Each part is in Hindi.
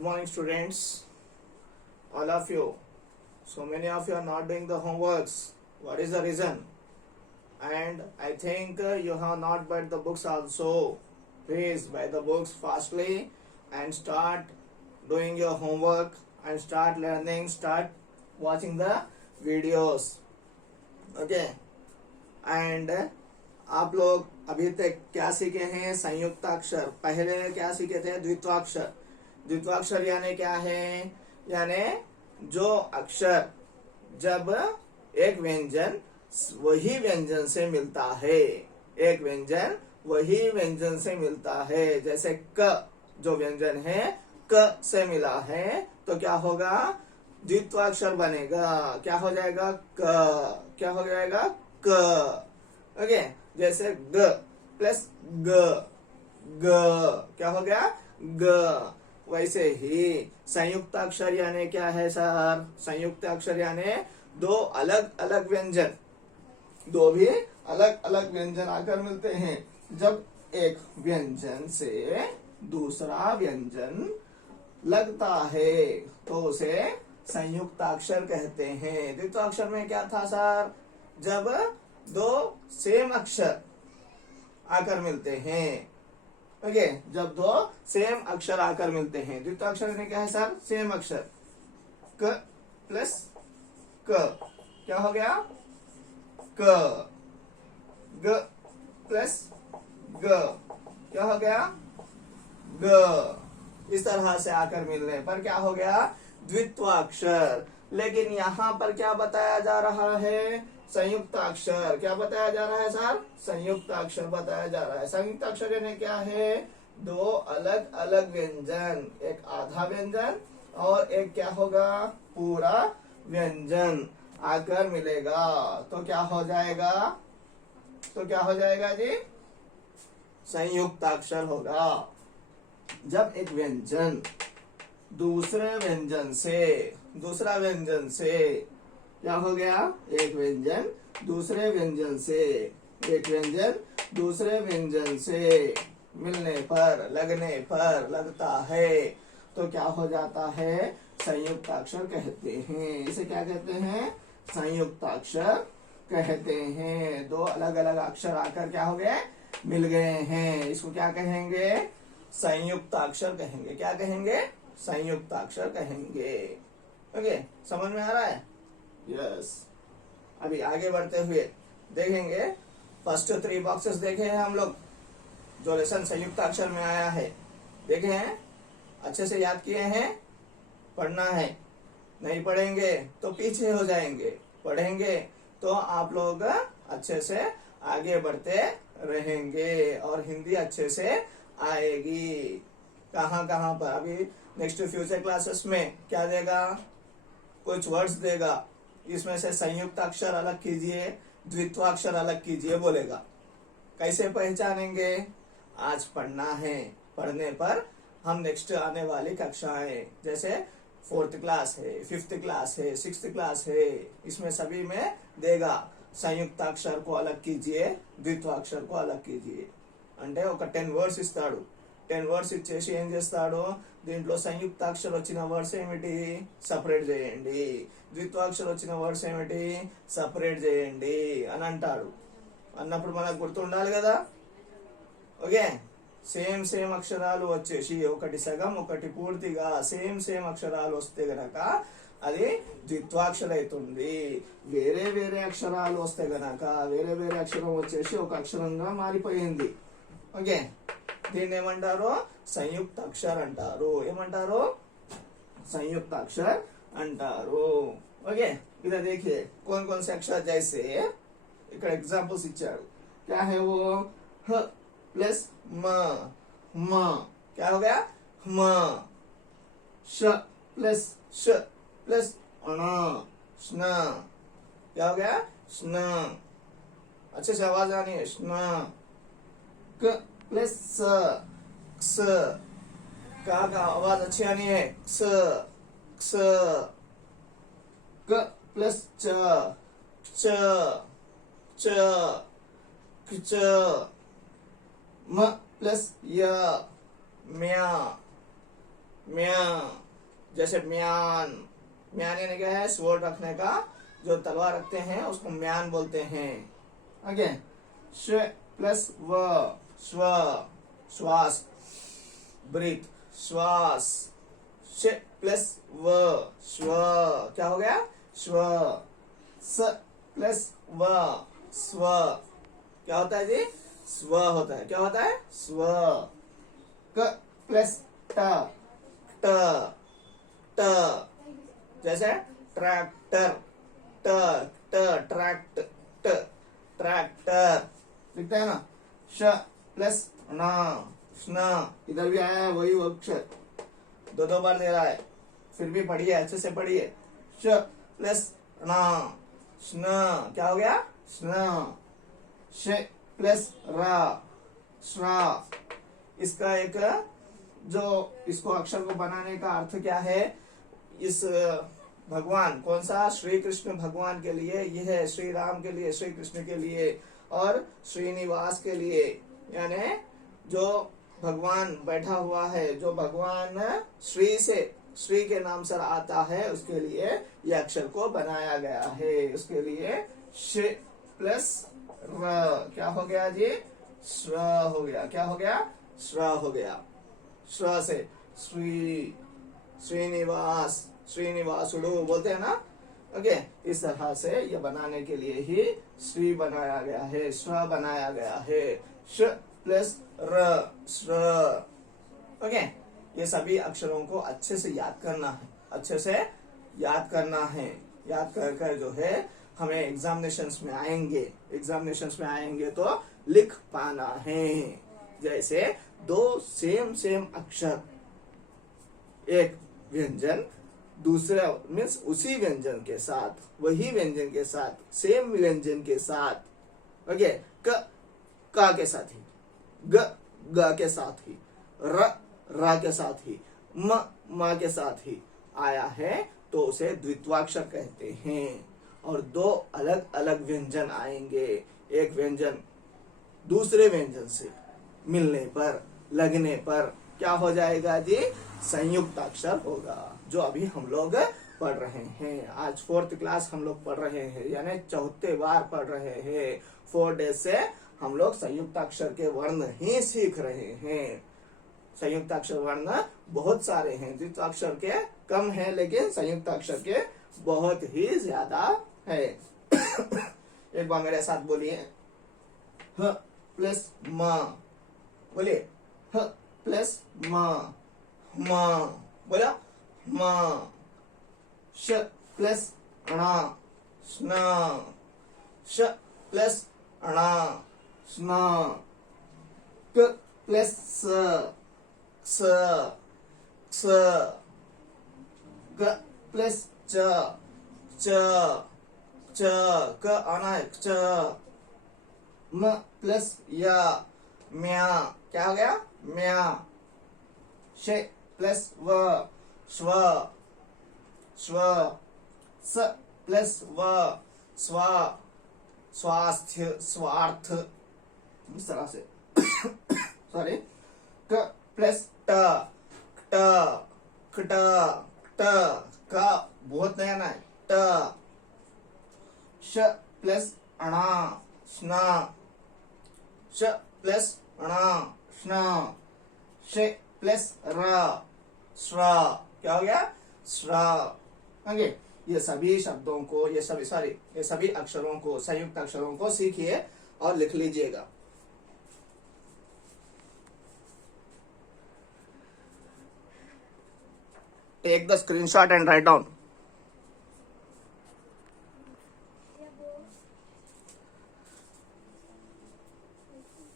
Good morning, students. All of you. So many of you are not doing the homeworks. What is the reason? And I think you have not bought the books also. Please buy the books fastly and start doing your homework and start learning, start watching the videos. Okay. And आप लोग अभी तक क्या सीखे हैं? संयुक्ताक्षर. पहले क्या सीखे थे? द्वित्वाक्षर. द्वित्वाक्षर यानी क्या है? यानी जो अक्षर जब एक व्यंजन वही व्यंजन से मिलता है, एक व्यंजन वही व्यंजन से मिलता है. जैसे क जो व्यंजन है क से मिला है तो क्या होगा? द्वित्वाक्षर बनेगा. क्या हो जाएगा? क. क्या हो जाएगा? क. ओके. जैसे ग प्लस ग, ग क्या हो गया? ग. वैसे ही संयुक्त अक्षर यानी क्या है सर? संयुक्त अक्षर यानी दो अलग अलग व्यंजन, दो भी अलग अलग व्यंजन आकर मिलते हैं. जब एक व्यंजन से दूसरा व्यंजन लगता है तो उसे संयुक्त अक्षर कहते हैं. द्वित्वाक्षर में क्या था सर? जब दो सेम अक्षर आकर मिलते हैं. ओके. जब दो सेम अक्षर आकर मिलते हैं. द्वित्वाक्षर में क्या है सर? सेम अक्षर. क प्लस क क्या हो गया? क. ग प्लस ग क्या हो गया? ग. इस तरह से आकर मिलने पर क्या हो गया? द्वित्वाक्षर. लेकिन यहाँ पर क्या बताया जा रहा है? संयुक्त अक्षर. क्या बताया जा रहा है सर? संयुक्त अक्षर बताया जा रहा है. संयुक्त अक्षर यानी क्या है? दो अलग अलग व्यंजन, एक आधा व्यंजन और एक क्या होगा? पूरा व्यंजन आकर मिलेगा तो क्या हो जाएगा? तो क्या हो जाएगा जी? संयुक्त अक्षर होगा. जब एक व्यंजन दूसरा व्यंजन से क्या हो गया? एक व्यंजन दूसरे व्यंजन से, एक व्यंजन दूसरे व्यंजन से मिलने पर, लगने पर, लगता है तो क्या हो जाता है? संयुक्त अक्षर कहते हैं. इसे क्या कहते हैं? संयुक्त अक्षर कहते हैं. दो अलग अलग अक्षर आकर क्या हो गए? मिल गए हैं. इसको क्या कहेंगे? संयुक्त अक्षर कहेंगे. क्या कहेंगे? संयुक्त अक्षर कहेंगे. ओके. समझ में आ रहा है? यस. अभी आगे बढ़ते हुए देखेंगे. फर्स्ट 3 बॉक्सेस देखे हैं हम लोग जो लेसन संयुक्त अक्षर में आया है. देखे हैं? अच्छे से याद किए हैं? पढ़ना है. नहीं पढ़ेंगे तो पीछे हो जाएंगे. पढ़ेंगे तो आप लोग अच्छे से आगे बढ़ते रहेंगे और हिंदी अच्छे से आएगी. कहाँ कहाँ पर? अभी नेक्स्ट फ्यूचर क्लासेस में क्या देगा? कुछ वर्ड्स देगा. इसमें से संयुक्त अक्षर अलग कीजिए, द्वित्वाक्षर अलग कीजिए बोलेगा. कैसे पहचानेंगे? आज पढ़ना है. पढ़ने पर हम नेक्स्ट आने वाली कक्षाएं जैसे 4th क्लास है, 5th क्लास है, 6th क्लास है, इसमें सभी में देगा. संयुक्त अक्षर को अलग कीजिए, ద్విత్వాక్షर को अलग कीजिए. అంటే ఒక 10 వర్డ్స్ ఇస్తాడు. 10 వర్డ్స్ ఇచ్చేసి ఏం చేస్తాడు? దీంట్లో సంయుక్త అక్షరం వచ్చిన వర్డ్స్ ఏమిటి? సపరేట్ చేయండి. ద్విత్వాక్షరం వచ్చిన వర్డ్స్ ఏమిటి? సపరేట్ చేయండి అని అంటాడు. అన్నప్పుడు మనకు గుర్తుండాలి కదా. ఓకే. సేమ్ అక్షరాలు వచ్చేసి ఒకటి సగం ఒకటి పూర్తిగా సేమ్ అక్షరాలు వస్తే గనక అది ద్విత్వాక్షర అవుతుంది. వేరే వేరే అక్షరాలు వస్తే గనక వేరే వేరే అక్షరం వచ్చేసి ఒక అక్షరంగా మారిపోయింది. ఓకే. దీన్ని ఏమంటారు? సంయుక్త అక్షర్ అంటారు. ఏమంటారు? संयुक्त अक्षर अंटारो. ओके. इधर देखिए कौन कौन से अक्षर जैसे ఇక్కడ एग्जांपल्स इచ్చాడు. क्या है वो? ह प्लस म, म क्या हो गया? म. श प्लस श प्लस अण, स्न क्या हो गया? स्न. अच्छे से आवाज आनी है. स्न. क प्लस स, क्स का आवाज अच्छी आनी है. क्स, क्स. क प्लस च, च, च, च. म प्लस य, म्या, म्या, जैसे म्यान, म्यान यानी क्या है, स्वॉर्ड रखने का, जो तलवार रखते हैं उसको म्यान बोलते हैं। ओके, श प्लस व, स्व, श्वास, ब्रीथ, श्वास, श प्लस व, स्व, क्या हो गया, स्व, स प्लस व, स्व, क्या होता है जी, स्व होता है, क्या होता है, स्व, क प्लस ट, ट, ट, जैसे ट्रैक्टर, ट, ट, ट्रैक्ट, ट, ट्रैक्टर, दिखता है ना। श प्लस न, स्न, इधर भी आया है वही अक्षर, दो बार दे रहा है, फिर भी पढ़िए, अच्छे से पढ़िए। श प्लस न, स्न, क्या हो गया, स्न, श प्लस रा, श्रा, इसका एक जो इसको अक्षर को बनाने का अर्थ क्या है, इस भगवान, कौन सा, श्री कृष्ण भगवान के लिए, यह है श्री राम के लिए, श्री कृष्ण के लिए और श्रीनिवास के लिए, यानी जो भगवान बैठा हुआ है, जो भगवान श्री से, श्री के नाम से आता है, उसके लिए यह अक्षर को बनाया गया है। उसके लिए श प्लस र, क्या हो गया जी, श्र हो गया, क्या हो गया, श्र हो गया। श्र से श्री, श्रीनिवास, श्रीनिवासुडु बोलते हैं ना। ओके, इस तरह से ये बनाने के लिए ही श्री बनाया गया है, श्र बनाया गया है। श प्लस र, श्र। ओके, ये सभी अक्षरों को अच्छे से याद करना है, अच्छे से याद करना है। याद कर कर जो है हमें एग्जामिनेशंस में आएंगे, एग्जामिनेशंस में आएंगे तो लिख पाना है। जैसे दो सेम अक्षर, एक व्यंजन, दूसरा मीन्स उसी व्यंजन के साथ, वही व्यंजन के साथ, सेम व्यंजन के साथ। ओके, क के साथ ही, ग के साथ ही, र के साथ ही, म के साथ ही आया है तो उसे द्वित्वाक्षर कहते हैं। और दो अलग अलग व्यंजन आएंगे, एक व्यंजन दूसरे व्यंजन से मिलने पर, लगने पर क्या हो जाएगा जी, संयुक्त अक्षर होगा, जो अभी हम लोग पढ़ रहे हैं। आज 4th क्लास हम लोग पढ़ रहे हैं, यानी 4थे बार पढ़ रहे हैं। 4 डेज से हम लोग संयुक्त अक्षर के वर्ण ही सीख रहे हैं। संयुक्त अक्षर वर्ण बहुत सारे हैं, द्वित्वाक्षर के कम है, लेकिन संयुक्त अक्षर के बहुत ही ज्यादा है। एक बार मेरे साथ बोलिए, ह प्लस म, बोलिए ह प्लस म, म, बोला म। श प्लस ण, स्न, श प्लस ण, स्न। क प्लस स, स, स। ग प्लस च, च, च, क आना है, च। म प्लस या, म्या, क्या हो गया, म्या। श प्लस व, स्व, स्व। स प्लस व, स्वा, स्वास्थ्य, स्वार्थ, इस तरह से। सॉरी। क प्लस ट, ट, खट, ट, का बहुत नया ना है, ट। श प्लस अणा, स्ना, श प्लस अणा, स्ना। श प्लस र, स्रा, क्या हो गया, स्रा। ओके, ये सभी शब्दों को, ये सभी अक्षरों को, संयुक्त अक्षरों को सीखिए और लिख लीजिएगा। Take the screenshot and write down.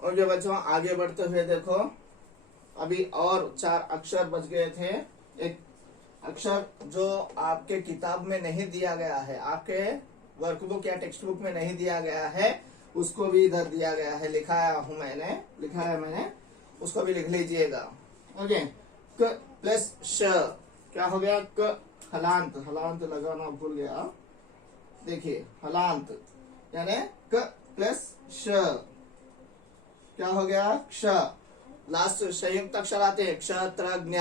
और जो बच्चों आगे बढ़ते हुए देखो, अभी और 4 अक्षर बच गए थे। एक अक्षर जो आपके किताब में नहीं दिया गया है, आपके वर्कबुक या टेक्स्ट बुक में नहीं दिया गया है, उसको भी इधर दिया गया है, लिखा है मैंने, उसको भी लिख लीजिएगा। ओके, क प्लस श, क्या हो गया, क हलांत, हलांत लगाना भूल गया, देखिए हलांत, यानी क प्लस श, क्या हो गया, क्ष। लास्ट संयुक्त अक्षर आते हैं, क्षत्रज्ञ।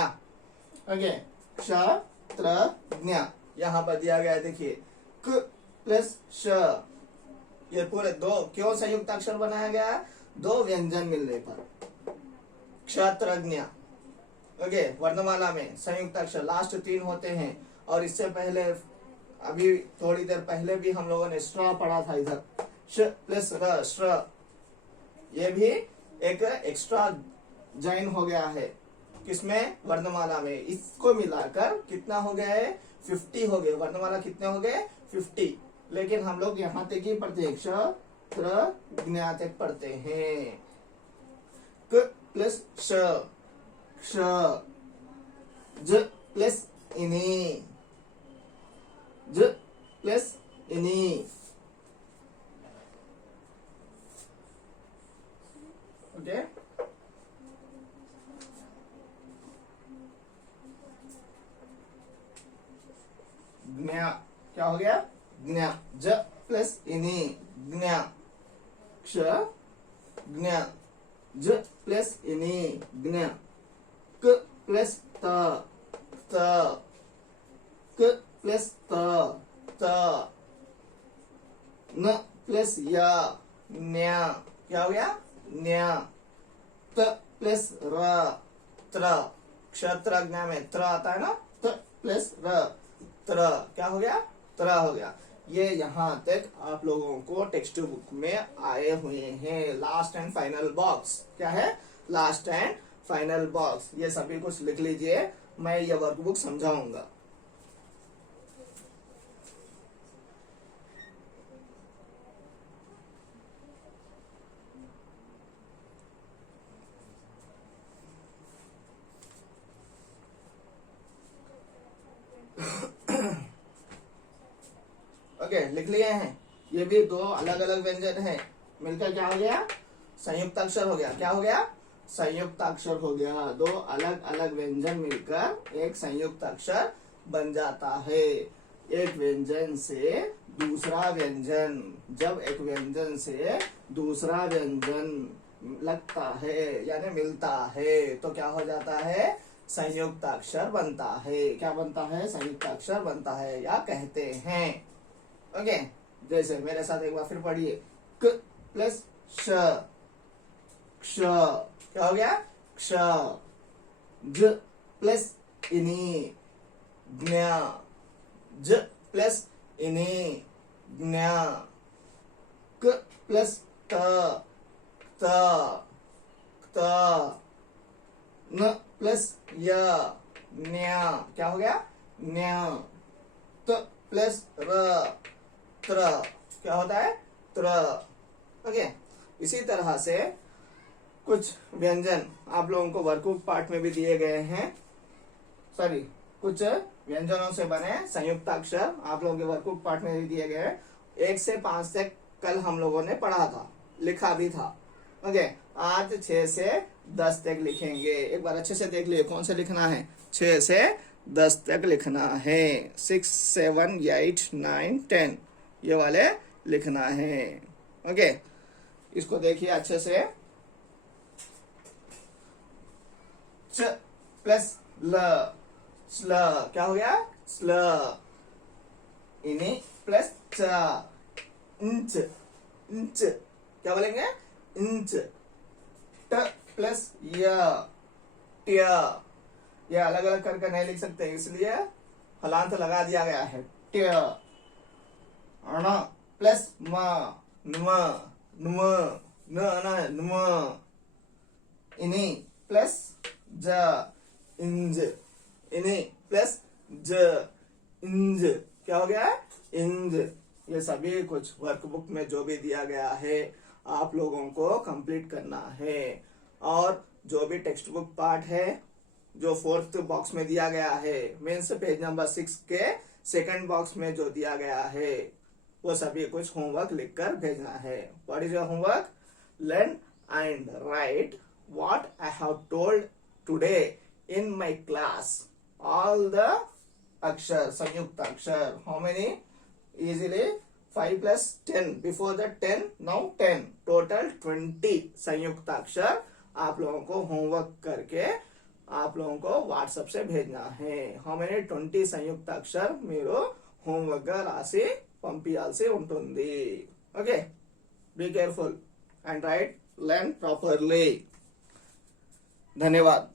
ओके, क्षत्रज्ञ यहाँ पर दिया गया है, देखिए क प्लस श, ये पूरे दो क्यों संयुक्त अक्षर बनाया गया है, दो व्यंजन मिलने पर क्षत्रज्ञ। ओके, वर्णमाला में संयुक्त अक्षर लास्ट 3 होते हैं, और इससे पहले अभी थोड़ी देर पहले भी हम लोगों ने स्ट्र पढ़ा था, इधर श प्लस र, श्र, ये भी एक एक्स्ट्रा जॉइन हो गया है, किसमें, वर्णमाला में। इसको मिलाकर कितना हो गया है, 50 हो गए। वर्णमाला कितने हो गए, 50। लेकिन हम लोग यहाँ तक ही पढ़ते हैं, क्षत्रज्ञ तक पढ़ते हैं। क प्लस श, क्ष, ज प्लस इनी, ज प्लस इनी। ओके, ज्ञ, क्या हो गया, ज्ञ, ज प्लस इनी, ज्ञ, क्ष, ज्ञ, ज प्लस इनी, ज्ञ, क प्लस त, त, क प्लस त, त, न प्लस य, न्य, क्या हो गया, न्य, त प्लस र, त्र, क्षत्रज्ञ में त्र आता है ना, त प्लस र, त्र, क्या हो गया, त्र हो गया। ये यहाँ तक आप लोगों को टेक्स्ट बुक में आए हुए हैं। लास्ट एंड फाइनल बॉक्स क्या है, लास्ट एंड फाइनल बॉक्स, ये सभी कुछ लिख लीजिए, मैं ये वर्कबुक समझाऊंगा। ओके, लिख लिए हैं। ये भी दो अलग अलग व्यंजन है, मिलकर क्या हो गया, संयुक्त अक्षर हो गया। क्या हो गया, संयुक्त अक्षर हो गया। दो अलग अलग व्यंजन मिलकर एक संयुक्त अक्षर बन जाता है। एक व्यंजन से दूसरा व्यंजन, जब एक व्यंजन से दूसरा व्यंजन लगता है यानी मिलता है, तो क्या हो जाता है, संयुक्त अक्षर बनता है। क्या बनता है, संयुक्त अक्षर बनता है या कहते हैं। ओके, जैसे मेरे साथ एक बार फिर पढ़िए, क प्लस श, क्ष, क्या हो गया, क्ष, ज प्लस इनी, ज्ञ, ज प्लस इनी, ज्ञ, क प्लस त, त, त, न प्लस य, न्य, क्या हो गया, न्य, त प्लस र, त्र, क्या होता है, त्र। ओके, इसी तरह से कुछ व्यंजन आप लोगों को वर्कबुक पार्ट में भी दिए गए हैं। सॉरी, कुछ व्यंजनों से बने संयुक्त अक्षर आप लोगों के वर्कबुक पार्ट में भी दिए गए हैं। 1 से 5 तक कल हम लोगों ने पढ़ा था, लिखा भी था। ओके, आज 6 से 10 तक लिखेंगे। एक बार अच्छे से देख लिए कौन से लिखना है, 6 से 10 तक लिखना है। 6, 7, 8, 9, 10 ये वाले लिखना है। ओके, इसको देखिए अच्छे से। च प्लस ल, स्ल, क्या हो गया, स्ल, इनी प्लस च, इंच, इंच, क्या बोलेंगे, इंच, ट प्लस य, ट्य, ये अलग अलग करके नहीं लिख सकते, इसलिए हलांत लगा दिया गया है, ट्य, अण प्लस म, नुम, नुम, न अन नुम, इनी प्लस ज, इंज, इनी प्लस ज, इंज, क्या हो गया, इंज। ये सभी कुछ वर्कबुक में जो भी दिया गया है आप लोगों को कंप्लीट करना है। और जो भी टेक्स्ट बुक पार्ट है जो 4th बॉक्स में दिया गया है, मीन्स पेज नंबर 6 के 2nd बॉक्स में जो दिया गया है, वो सभी कुछ होमवर्क लिखकर भेजना है। What is your homework, learn and right what I have told today in my class, all the अक्षर, संयुक्त अक्षर, how many, easily 5 plus 10, before the 10, now 10, total 20 संयुक्त अक्षर आप लोगों को होमवर्क करके आप लोगों को व्हाट्सएप से भेजना है. How many 20 సంయుక్త అక్షర్ మీరు హోంవర్క్ గా రాసి పంపించాల్సి ఉంటుంది. Okay, be careful and write learn properly. ధన్యవాద్.